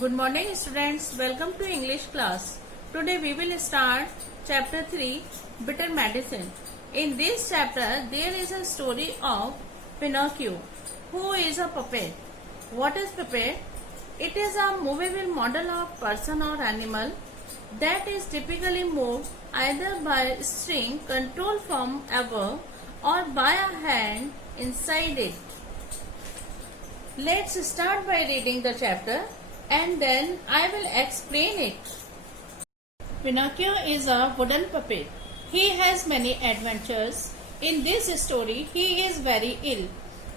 Good morning students, welcome to English class. Today we will start chapter 3 Bitter Medicine. In this chapter there is a story of Pinocchio who is a puppet. What is puppet? It is a movable model of person or animal that is typically moved either by string controlled from above or by a hand inside it. Let's start by reading the chapter and then I will explain it. Pinocchio is a wooden puppet. He has many adventures. In this story, he is very ill.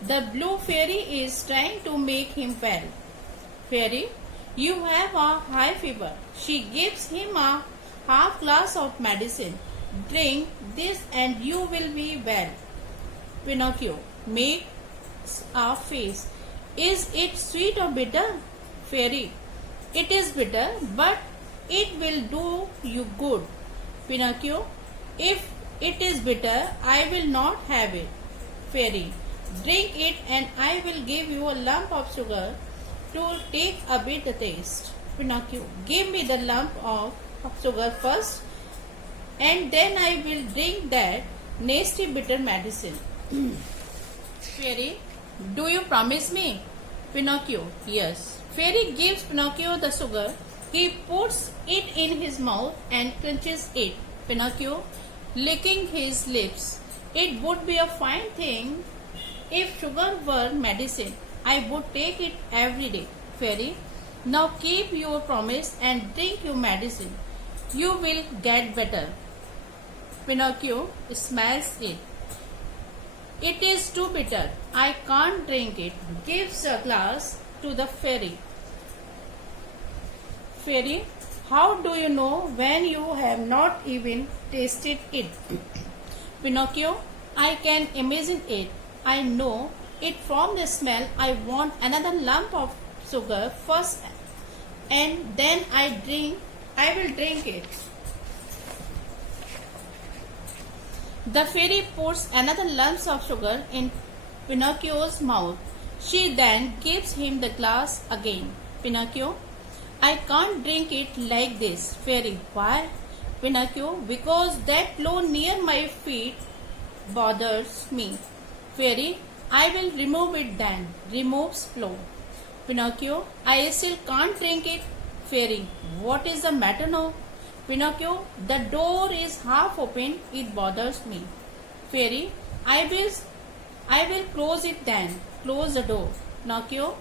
The blue fairy is trying to make him well. Fairy, you have a high fever. She gives him a half glass of medicine. Drink this and you will be well. Pinocchio makes a face. Is it sweet or bitter? Fairy, it is bitter, but it will do you good. Pinocchio, if it is bitter, I will not have it. Fairy, drink it and I will give you a lump of sugar to take a bit the taste. Pinocchio, give me the lump of sugar first and then I will drink that nasty bitter medicine. Fairy, do you promise me? Pinocchio, yes. Fairy gives Pinocchio the sugar. He puts it in his mouth and crunches it. Pinocchio, licking his lips. It would be a fine thing if sugar were medicine. I would take it every day. Fairy, now keep your promise and drink your medicine. You will get better. Pinocchio smells it. It is too bitter. I can't drink it. Gives a glass to the fairy. Fairy, how do you know when you have not even tasted it? Pinocchio, I can imagine it. I know it from the smell. I want another lump of sugar first and then I will drink it. The fairy puts another lump of sugar in Pinocchio's mouth. She then gives him the glass again. Pinocchio, I can't drink it like this. Fairy, why? Pinocchio, because that flow near my feet bothers me. Fairy, I will remove it then. Removes flow. Pinocchio, I still can't drink it. Fairy, what is the matter now? Pinocchio, the door is half open. It bothers me. Fairy, I will close it then. Close the door. Pinocchio,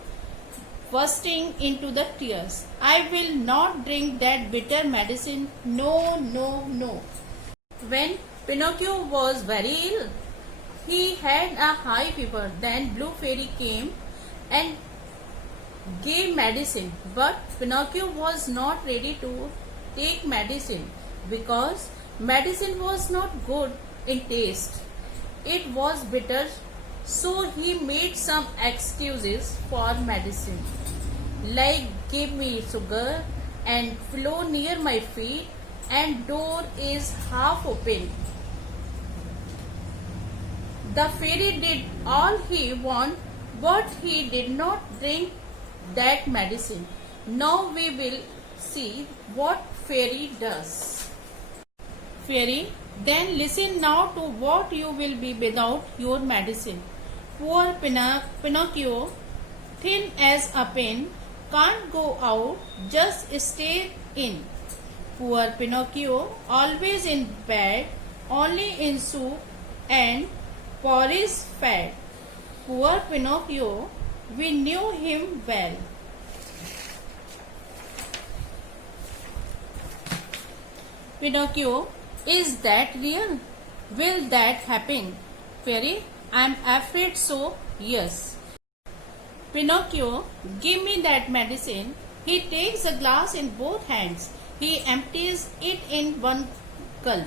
bursting into the tears. I will not drink that bitter medicine. No, no, no. When Pinocchio was very ill, he had a high fever. Then Blue Fairy came and gave medicine. But Pinocchio was not ready to take medicine because medicine was not good in taste. It was bitter, so he made some excuses for medicine, like give me sugar and flow near my feet and door is half open. The fairy did all he wanted, but he did not drink that medicine. Now we will see what fairy does. Fairy, then listen now to what you will be without your medicine. Poor Pinocchio, thin as a pin, can't go out, just stay in. Poor Pinocchio, always in bed, only in soup and porridge fed. Poor Pinocchio, we knew him well. Pinocchio, is that real? Will that happen? Fairy, I am afraid so, yes. Pinocchio, give me that medicine. He takes the glass in both hands. He empties it in one gulp.